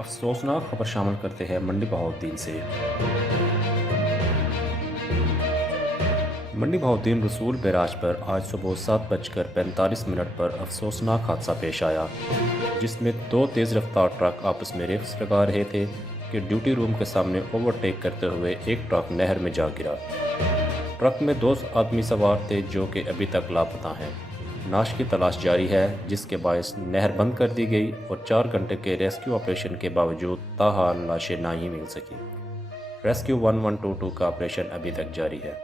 अफसोसनाक खबर शामिल करते हैं मंडी बहाउद्दीन से। मंडी बहाउद्दीन रसूल बैराज पर आज सुबह 7:45 पर अफसोसनाक हादसा पेश आया, जिसमें दो तेज़ रफ्तार ट्रक आपस में रेस लगा रहे थे कि ड्यूटी रूम के सामने ओवरटेक करते हुए एक ट्रक नहर में जा गिरा। ट्रक में 2 आदमी सवार थे जो कि अभी तक लापता हैं। नाश की तलाश जारी है, जिसके बायस नहर बंद कर दी गई और 4 घंटे के रेस्क्यू ऑपरेशन के बावजूद ताहाल लाशें नहीं मिल सकी। रेस्क्यू 1122 का ऑपरेशन अभी तक जारी है।